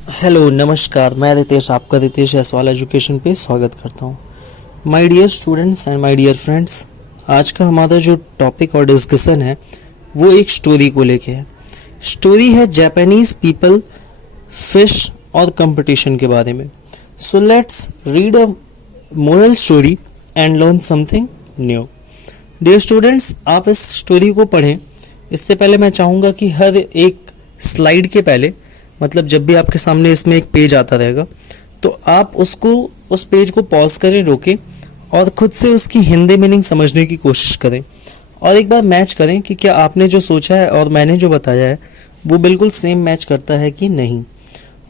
Hello नमस्कार, मैं रितेश आपका रितेश जायसवाल एजुकेशन पे स्वागत करता हूँ। My dear students and my dear friends, आज का हमारा जो टॉपिक और डिस्कशन है वो एक स्टोरी को लेके है। स्टोरी है जापानीज पीपल, फिश और कंपटीशन के बारे में। So let's read a moral story and learn something new. Dear students, आप इस स्टोरी को पढ़ें। इससे पहले मैं चाहूँगा कि हर एक स्लाइड के पहले, मतलब जब भी आपके सामने इसमें एक पेज आता रहेगा तो आप उस पेज को पॉज करें, रोकें और खुद से उसकी हिंदी मीनिंग समझने की कोशिश करें और एक बार मैच करें कि क्या आपने जो सोचा है और मैंने जो बताया है वो बिल्कुल सेम मैच करता है कि नहीं।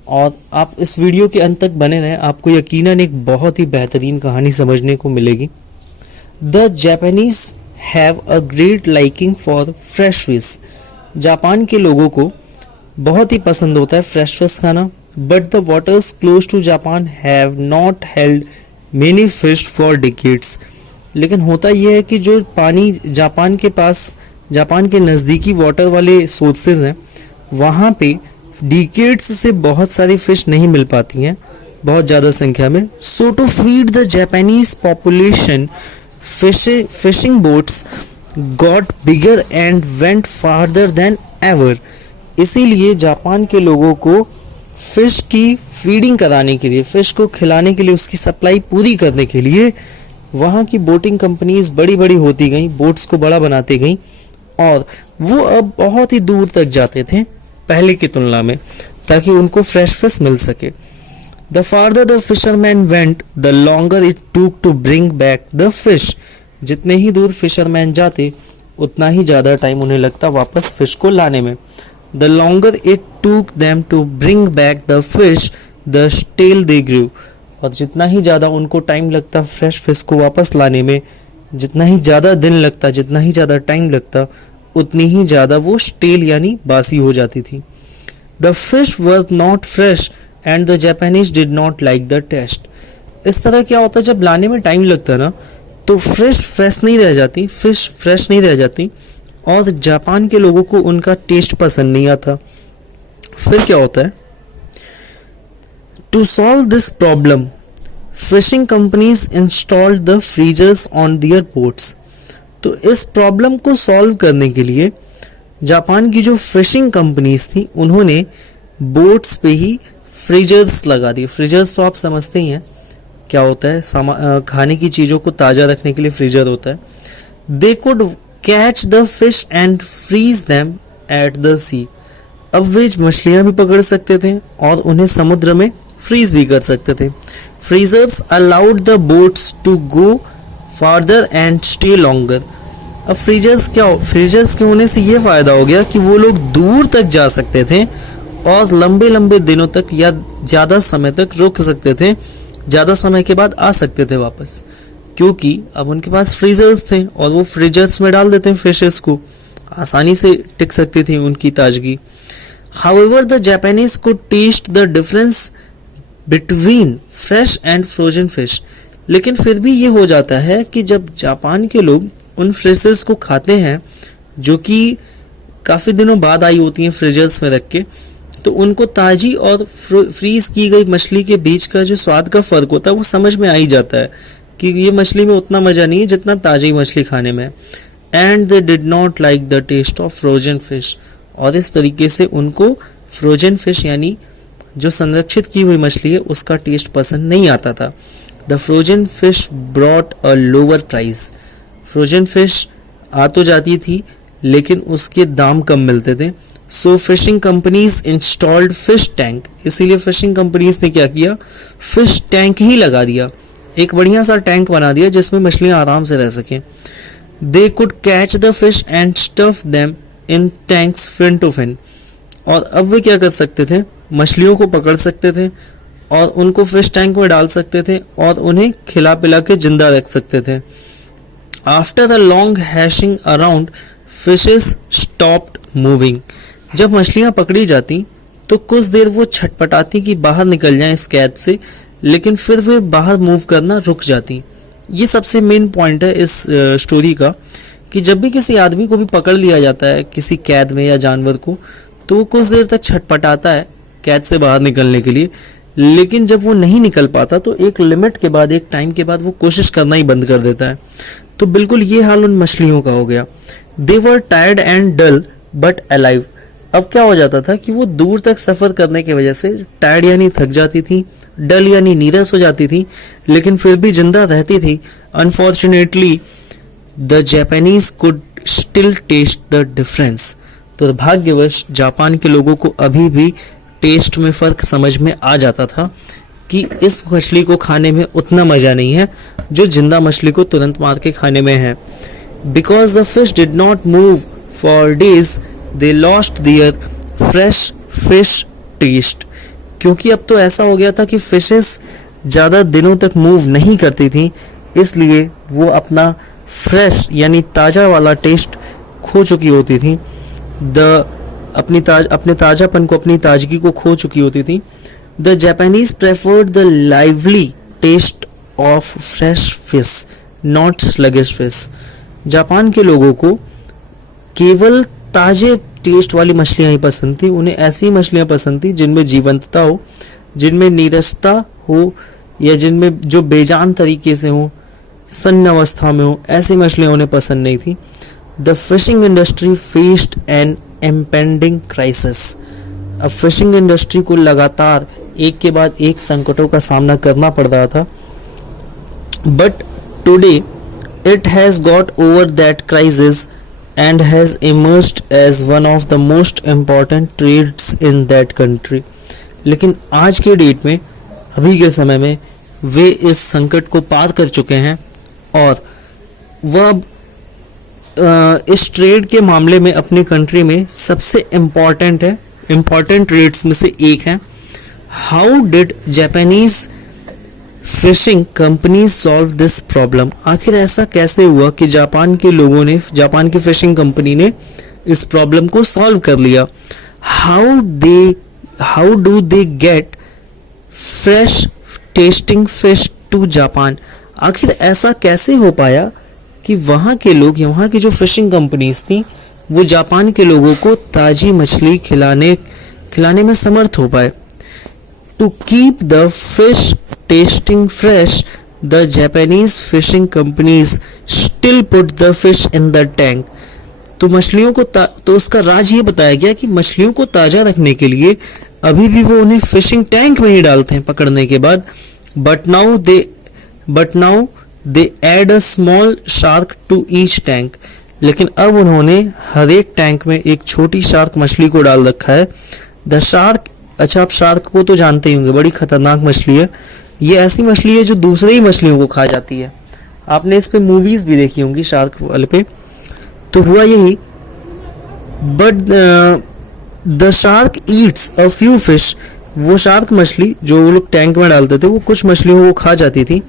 और आप इस वीडियो के अंत तक बने रहें, आपको यकीनन एक बहुत ही बेहतरीन कहानी समझने को मिलेगी। The Japanese have a great liking for fresh fish. Japan के लोगों को बहुत ही पसंद होता है फ्रेश फिश खाना। But the waters close to Japan have not held many fish for decades. लेकिन होता यह है कि जो पानी जापान के नज़दीकी वाटर वाले सोर्सेज हैं, वहाँ पे डिकेड्स से बहुत सारी फिश नहीं मिल पाती हैं बहुत ज़्यादा संख्या में। So to feed the Japanese population, fishing boats got bigger and went farther than ever. इसीलिए जापान के लोगों को फिश की फीडिंग कराने के लिए, फिश को खिलाने के लिए, उसकी सप्लाई पूरी करने के लिए वहाँ की बोटिंग कंपनीज बड़ी बड़ी होती गई, बोट्स को बड़ा बनाती गई और वो अब बहुत ही दूर तक जाते थे पहले की तुलना में, ताकि उनको फ्रेश फिश मिल सके। The farther the fisherman went the longer it took to bring back the fish. जितने ही दूर फिशरमैन जाते उतना ही ज़्यादा टाइम उन्हें लगता वापस फिश को लाने में। The longer it took them to bring back the fish, the stale they grew। और जितना ही ज़्यादा उनको टाइम लगता फ्रेश फिश को वापस लाने में, जितना ही ज़्यादा दिन लगता, जितना ही ज़्यादा टाइम लगता, उतनी ही ज़्यादा वो स्टेल यानी बासी हो जाती थी। The fish were not fresh and the Japanese did not like the taste। इस तरह क्या होता है, जब लाने में टाइम लगता ना तो फिश फ्रेश नहीं रह जाती, फिश फ्रेश नहीं रह जाती और जापान के लोगों को उनका टेस्ट पसंद नहीं आता। फिर क्या होता है, to solve this problem fishing companies installed the freezers on their boats. तो इस प्रॉब्लम को सॉल्व करने के लिए जापान की जो फिशिंग कंपनीज थी उन्होंने बोट्स पे ही फ्रीजर्स लगा दिए। फ्रीजर्स तो आप समझते ही हैं क्या होता है, खाने की चीज़ों को ताज़ा रखने के लिए फ्रीजर होता है। They could catch the fish and freeze them at the sea. अब वे मछलियाँ भी पकड़ सकते थे और उन्हें समुद्र में फ्रीज भी कर सकते थे। Freezers allowed the boats to go farther and stay longer. अब फ्रीजर्स के होने से ये फ़ायदा हो गया कि वो लोग दूर तक जा सकते थे और लंबे लंबे दिनों तक या ज़्यादा समय तक रुक सकते थे, ज़्यादा समय के बाद आ सकते थे वापस, क्योंकि अब उनके पास फ्रीजर्स थे और वो फ्रीजर्स में डाल देते हैं फिशेस को, आसानी से टिक सकती थी उनकी ताजगी। However the Japanese could taste the difference between fresh and frozen fish. लेकिन फिर भी ये हो जाता है कि जब जापान के लोग उन फिशेस को खाते हैं जो कि काफ़ी दिनों बाद आई होती हैं फ्रीजर्स में रख के, तो उनको ताज़ी और फ्रीज की गई मछली के बीच का जो स्वाद का फ़र्क होता है वो समझ में आ ही जाता है कि ये मछली में उतना मज़ा नहीं है जितना ताज़ी मछली खाने में। And they did not like the taste of frozen fish. और इस तरीके से उनको फ्रोजन फिश यानी जो संरक्षित की हुई मछली है उसका टेस्ट पसंद नहीं आता था। The frozen fish brought a lower price. Frozen fish आ तो जाती थी लेकिन उसके दाम कम मिलते थे। So fishing companies installed fish tank. इसीलिए फिशिंग कंपनीज ने क्या किया, फिश टैंक ही लगा दिया, एक बढ़िया सा टैंक बना दिया जिसमें मछलियां आराम से रह सकें। They could catch the fish and stuff them in tanks fin to fin. और अब वे क्या कर सकते थे, मछलियों को पकड़ सकते थे और उनको फिश टैंक में डाल सकते थे और उन्हें खिला पिला के जिंदा रख सकते थे। After a long hashing around fishes stopped moving. जब मछलियां पकड़ी जाती तो कुछ देर वो छटपटाती कि बाहर निकल जाएं इस कैद से, लेकिन फिर वे बाहर मूव करना रुक जाती। ये सबसे मेन पॉइंट है इस स्टोरी का कि जब भी किसी आदमी को भी पकड़ लिया जाता है किसी कैद में या जानवर को, तो वो कुछ देर तक छटपटाता है कैद से बाहर निकलने के लिए, लेकिन जब वो नहीं निकल पाता तो एक लिमिट के बाद, एक टाइम के बाद वो कोशिश करना ही बंद कर देता है। तो बिल्कुल ये हाल उन मछलियों का हो गया। They were tired and dull but alive. अब क्या हो जाता था कि वो दूर तक सफर करने की वजह से टायर्ड यानी थक जाती थी, डल यानी नीरस हो जाती थी, लेकिन फिर भी जिंदा रहती थी। Unfortunately the Japanese could still taste the difference. दुर्भाग्यवश जापान के लोगों को अभी भी टेस्ट में फर्क समझ में आ जाता था कि इस मछली को खाने में उतना मजा नहीं है जो जिंदा मछली को तुरंत मार के खाने में है। Because the fish did not move for days they lost their fresh fish taste. क्योंकि अब तो ऐसा हो गया था कि फिशेस ज़्यादा दिनों तक मूव नहीं करती थी, इसलिए वो अपना फ्रेश यानी ताज़ा वाला टेस्ट खो चुकी होती थी। अपने ताज़ापन को, अपनी ताजगी को खो चुकी होती थी। The Japanese preferred the lively taste of fresh fish not sluggish fish. Japan के लोगों को केवल ताजे टेस्ट वाली मछलियां ही पसंद थी। उन्हें ऐसी मछलियां पसंद थी जिनमें जीवंतता हो, जिनमें नीरसता हो, या जिनमें जो बेजान तरीके से हो, सन्न अवस्था में हो, ऐसी मछलियां उन्हें पसंद नहीं थी। The fishing industry faced an impending crisis. अब फिशिंग इंडस्ट्री को लगातार एक के बाद एक संकटों का सामना करना पड़ रहा था। But today it has got over that crisis and has emerged as one of the most important trades in that country। लेकिन आज के डेट में, अभी के समय में, वे इस संकट को पार कर चुके हैं और वह इस ट्रेड के मामले में अपनी कंट्री में सबसे इम्पॉर्टेंट ट्रेड्स में से एक है। How did Japanese fishing companies solve this problem. आखिर ऐसा कैसे हुआ कि जापान की फिशिंग कंपनी ने इस प्रॉब्लम को सॉल्व कर लिया। How do they get fresh tasting fish to Japan. आखिर ऐसा कैसे हो पाया कि वहाँ की जो फिशिंग कंपनीज थी वो जापान के लोगों को ताजी मछली खिलाने में समर्थ हो पाए। To keep the fish tasting fresh, the Japanese fishing companies still put the fish in the tank। तो उसका राज ये बताया गया कि मछलियों को ताज़ा रखने के लिए अभी भी वो उन्हें फिशिंग टैंक में ही डालते हैं पकड़ने के बाद। But now they add a small shark to each tank। लेकिन अब उन्होंने हर एक टैंक में एक छोटी शार्क मछली को डाल रखा है। द शार्क, अच्छा आप शार्क को तो जानते ही होंगे, बड़ी खतरनाक मछली है। ये ऐसी मछली है जो दूसरे ही मछलियों को खा जाती है। आपने इस पे मूवीज भी देखी होंगी शार्क वाले पे। तो हुआ यही, but the shark Yeats a few fish. वो शार्क मछली जो वो लोग टैंक में डालते थे वो कुछ मछलियों को खा जाती थी।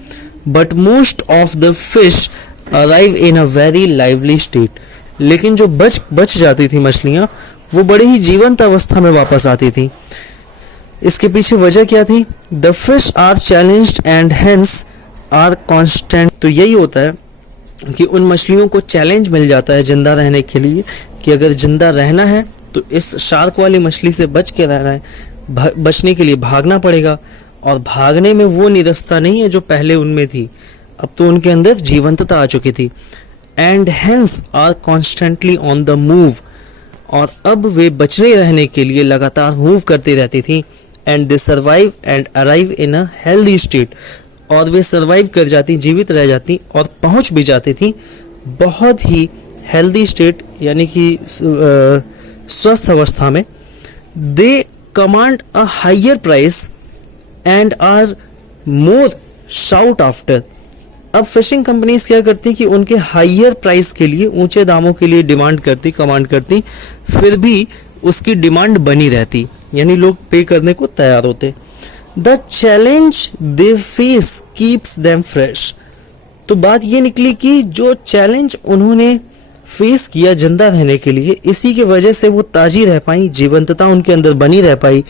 But most of the fish arrive in a very lively state. लेकिन जो बच जाती थी मछलियाँ वो बड़े ही जीवंत अवस्था में वापस आती थी। इसके पीछे वजह क्या थी? The fish are challenged and hence are constant. तो यही होता है कि उन मछलियों को चैलेंज मिल जाता है जिंदा रहने के लिए, कि अगर जिंदा रहना है तो इस शार्क वाली मछली से बच के रहना है, बचने के लिए भागना पड़ेगा। और भागने में वो नीरसता नहीं है जो पहले उनमें थी, अब तो उनके अंदर जीवंतता आ चुकी थी। And hence are constantly on the move. और अब वे बचने रहने के लिए लगातार मूव करती रहती थी। And they survive and arrive in a healthy state. और वे सर्वाइव कर जाती, जीवित रह जाती और पहुंच भी जाती थी बहुत ही हेल्दी स्टेट यानी कि स्वस्थ अवस्था में। They command a higher price and are more sought after. अब फिशिंग कंपनीज क्या करती कि उनके हायर प्राइस के लिए, ऊंचे दामों के लिए कमांड करती, फिर भी उसकी डिमांड बनी रहती, यानी लोग पे करने को तैयार होते। The challenge they face keeps them fresh. तो बात ये निकली कि जो चैलेंज उन्होंने फेस किया जिंदा रहने के लिए, इसी की वजह से वो ताजी रह पाई, जीवंतता उनके अंदर बनी रह पाई।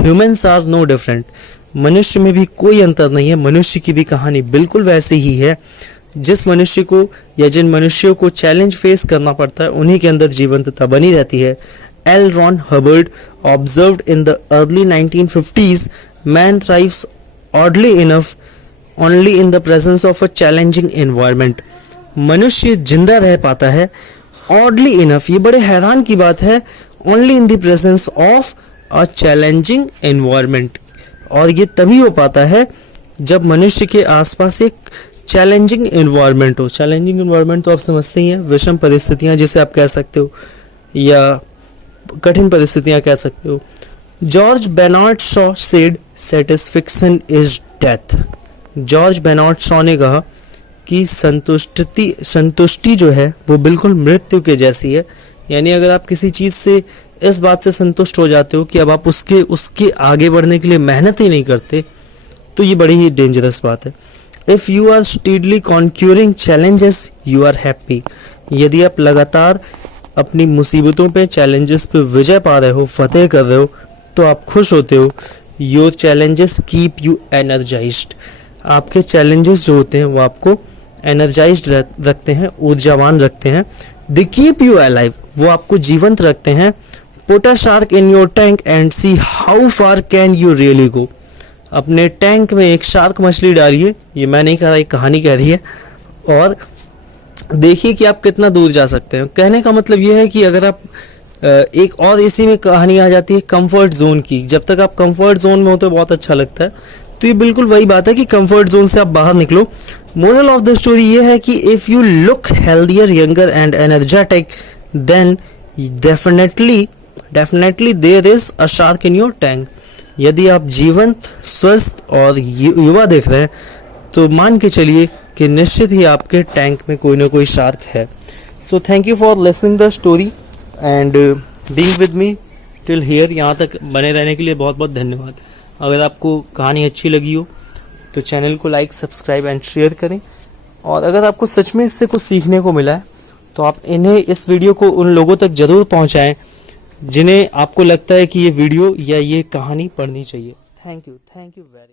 Humans are no different. मनुष्य में भी कोई अंतर नहीं है। मनुष्य की भी कहानी बिल्कुल वैसे ही है। जिस मनुष्य को या जिन मनुष्यों को चैलेंज फेस करना पड़ता है उन्हीं के अंदर जीवंतता बनी रहती है। L. Ron Hubbard observed in the early 1950s, man thrives oddly enough only in the presence of a challenging environment. मनुष्य जिंदा रह पाता है oddly enough, ये बड़े हैरान की बात है, only in the presence of a challenging environment. और ये तभी हो पाता है जब मनुष्य के आसपास एक चैलेंजिंग एनवायरनमेंट हो. चैलेंजिंग एनवायरनमेंट तो आप समझते ही हैं, विषम परिस्थितियां जिसे आप कह सकते हो या कठिन परिस्थितियां कह सकते हो. George Bernard Shaw said satisfaction is death. George Bernard Shaw ने कहा कि संतुष्टि जो है वो बिल्कुल मृत्यु के जैसी है. यानी अगर आप किसी चीज़ से इस बात से संतुष्ट हो जाते हो कि अब आप उसके आगे बढ़ने के लिए मेहनत ही नहीं करते, तो ये बड़ी ही डेंजरस बात है. If you are steadily conquering challenges you are happy. यदि आप लगातार अपनी मुसीबतों पे, चैलेंजेस पे विजय पा रहे हो, फतेह कर रहे हो, तो आप खुश होते हो. Your challenges keep you energised. आपके चैलेंजेस जो होते हैं वो आपको एनर्जाइज्ड रखते हैं, ऊर्जावान रखते हैं. They keep you alive. वो आपको जीवंत रखते हैं. Put a shark in your tank and see how far can you really go. अपने टैंक में एक शार्क मछली डालिए, ये मैं नहीं कह रहा, एक कहानी कह रही है, और देखिए कि आप कितना दूर जा सकते हैं. कहने का मतलब ये है कि अगर आप एक और इसी में कहानी आ जाती है कंफर्ट जोन की. जब तक आप कंफर्ट जोन में होते हो बहुत अच्छा लगता है, तो ये बिल्कुल वही बात है कि कंफर्ट जोन से आप बाहर निकलो. मोरल ऑफ द स्टोरी ये है कि if you look healthier, younger and energetic, then definitely there is a shark in your tank. यदि आप जीवंत, स्वस्थ और युवा दिख रहे हैं, तो मान के चलिए कि निश्चित ही आपके टैंक में कोई ना कोई शार्क है. So thank you for listening the story and being with me till here. यहाँ तक बने रहने के लिए बहुत बहुत धन्यवाद. अगर आपको कहानी अच्छी लगी हो तो चैनल को लाइक, सब्सक्राइब एंड शेयर करें. और अगर आपको सच में इससे कुछ सीखने को मिला है तो आप इस वीडियो को उन लोगों तक ज़रूर पहुँचाएँ जिन्हें आपको लगता है कि ये वीडियो या ये कहानी पढ़नी चाहिए. Thank you very much.